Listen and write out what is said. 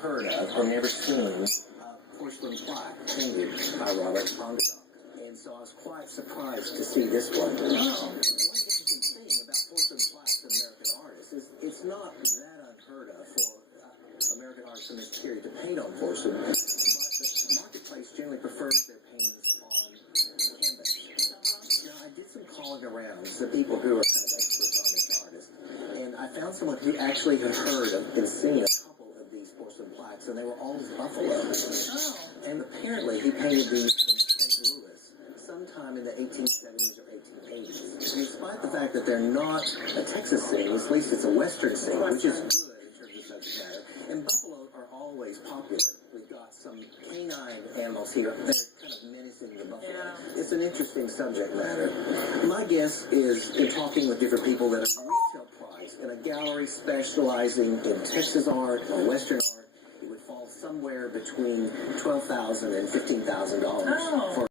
heard of or never seen a porcelain plaque painted by Robert Pongadog. And so I was quite surprised to see this one. One interesting thing about porcelain plaques and American artists is it's not that unheard of for American artists in this period to paint on porcelain, but the marketplace generally prefers their paintings on canvas. Now, I did some calling around to people who are kind of experts on this artist, and I found someone who actually had heard of and seen a couple of these porcelain plaques, and they were all buffalo. And apparently he painted these in St. Louis sometime in the 1870s or 1880s. Despite the fact that they're not a Texas scene, at least it's a Western scene, which is good in terms of subject matter. And buffalo are always popular. We've got some canine animals here that are kind of menacing the buffalo. Yeah. It's an interesting subject matter. My guess is, in talking with different people, that a retail price in a gallery specializing in Texas art or Western art, it would fall somewhere between $12,000 and $15,000 for